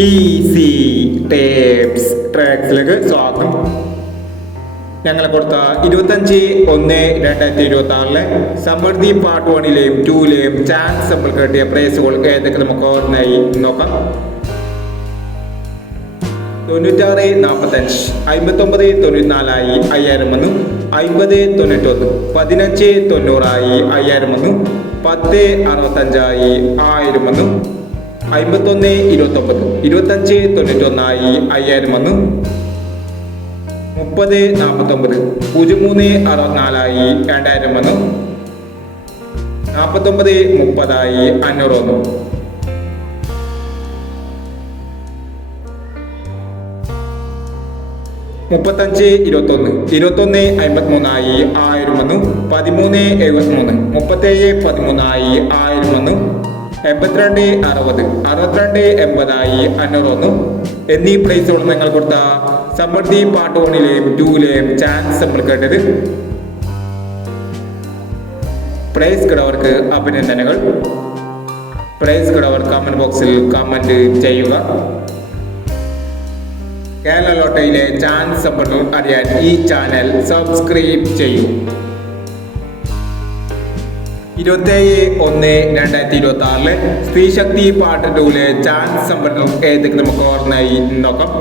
Easy tapes ട്രാക്സിലേക്ക് സ്വാഗതം. ഞങ്ങൾ കൊടുത്ത ഇരുപത്തഞ്ച് ഒന്ന് രണ്ടായിരത്തി ഇരുപത്തി ആറിലെ സമൃദ്ധി പാർട്ട് വണ്ണിലെയും ടൂലെയും ചാൻസ് നമ്മൾ കിട്ടിയ പ്രൈസുകൾ ഏതൊക്കെ നമുക്ക് ഓർമ്മയായി നോക്കാം. തൊണ്ണൂറ്റാറ് നാൽപ്പത്തഞ്ച് അമ്പത്തൊമ്പത് തൊണ്ണൂറ്റിനാലായി അയ്യായിരം വന്നു അമ്പത് തൊണ്ണൂറ്റൊന്ന് പതിനഞ്ച് തൊണ്ണൂറായി അയ്യായിരം വന്നു പത്ത് അറുപത്തഞ്ചായി ആയിരം വന്നു അമ്പത്തൊന്ന് ഇരുപത്തൊമ്പത്. ഇരുപത്തഞ്ച് തൊണ്ണൂറ്റൊന്നായി അയ്യായിരം വന്നു. മുപ്പത് നാൽപ്പത്തൊമ്പത് പൂജ്യം മൂന്ന് അറുപത്തിനാലായി രണ്ടായിരം വന്നു. നാൽപ്പത്തൊമ്പത് മുപ്പതായി അഞ്ഞൂറ് വന്നു. മുപ്പത്തഞ്ച് ഇരുപത്തൊന്ന്. ഇരുപത്തൊന്ന് അമ്പത്തിമൂന്നായി ആയിരം വന്നു. പതിമൂന്ന് എഴുപത്തിമൂന്ന്. മുപ്പത്തേഴ് പതിമൂന്നായി ആയിരം വന്നു. എൺപത്തിരണ്ട് അറുപത്. അറുപത്തിരണ്ട് എൺപതായി അഞ്ഞൂറൊന്ന് എന്നീ പ്ലേസുകളും നിങ്ങൾ കൊടുത്ത സമൃദ്ധി പാർട്ട് വണ്ണിലെയും ടൂലെയും ചാൻസ് നമ്മൾ കേട്ടത്. പ്രൈസ് കിടവർക്ക് അഭിനന്ദനങ്ങൾ. പ്രൈസ് കിടവർ കമന്റ് ബോക്സിൽ കമന്റ് ചെയ്യുക. കേരള ലോട്ടയിലെ ചാൻസ് നമ്പറുകൾ അറിയാൻ ഈ ചാനൽ സബ്സ്ക്രൈബ് ചെയ്യൂ. ഇരുപത്തേഴ് ഒന്ന് രണ്ടായിരത്തി ഇരുപത്തി ആറിൽ സ്ത്രീശക്തി പാർട്ട് ടൂലെ ചാൻസ് സംഭരണം ഏതൊക്കെ നമുക്ക് ഓർമ്മയായി നോക്കാം.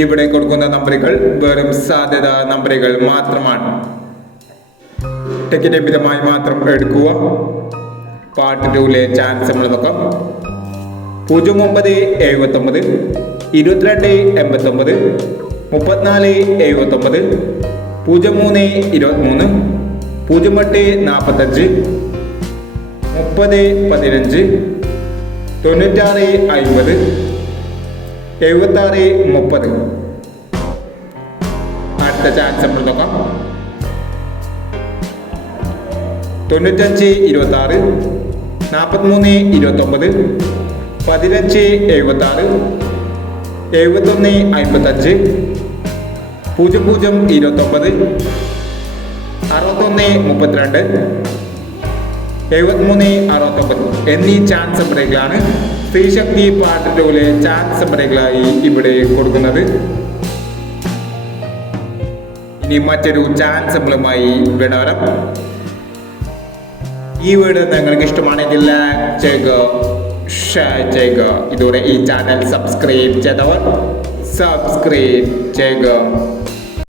ഇവിടെ കൊടുക്കുന്ന നമ്പറുകൾ വെറും സാധ്യത നമ്പറുകൾ മാത്രമാണ്. ടിക്കറ്റ് മിതമായി മാത്രം എടുക്കുക. പാർട്ട് ടൂലെ ചാൻസ് നമ്മൾ നോക്കാം. പൂജ്യം ഒമ്പത് എഴുപത്തൊമ്പത് ഇരുപത്തിരണ്ട് എൺപത്തൊമ്പത് മുപ്പത്തിനാല് എഴുപത്തൊമ്പത് പൂജ്യം മൂന്ന് ഇരുപത്തിമൂന്ന് പൂജ്യം എട്ട് നാൽപ്പത്തഞ്ച് മുപ്പത് പതിനഞ്ച് തൊണ്ണൂറ്റാറ് അൻപത് എഴുപത്താറ് മുപ്പത്. അടുത്ത ചാൻസ് നമ്മൾ നോക്കാം. തൊണ്ണൂറ്റഞ്ച് ഇരുപത്തി ആറ് നാൽപ്പത്തിമൂന്ന് ഇരുപത്തൊമ്പത് പതിനഞ്ച് എഴുപത്തി ആറ് എഴുപത്തൊന്ന് അൻപത്തഞ്ച് പൂജ്യം പൂജ്യം ഇരുപത്തൊമ്പത് അറുപത്തൊന്ന് മുപ്പത്തിരണ്ട് എഴുപത്തിമൂന്ന് അറുപത്തൊമ്പത്. എന്നീ ചാൻസ് നമ്പറുകളാണ് സ്ത്രീശക്തി പാർട്ട് ടൂലെ ചാൻസ് നമ്പറുകളായി ഇവിടെ കൊടുക്കുന്നത്. ഇനി മറ്റൊരു ചാൻസ് നമ്പറുമായി വിടവരം ഈ വീഡിയോ നിങ്ങൾക്ക് ഇഷ്ടമാണെങ്കിൽ ലൈക്ക് ചെയ്യുക ഷെയർ ചെയ്യുക. ഇതോടെ ഈ ചാനൽ സബ്സ്ക്രൈബ് ചെയ്തവർ സബ്സ്ക്രൈബ് ചെയ്യുക.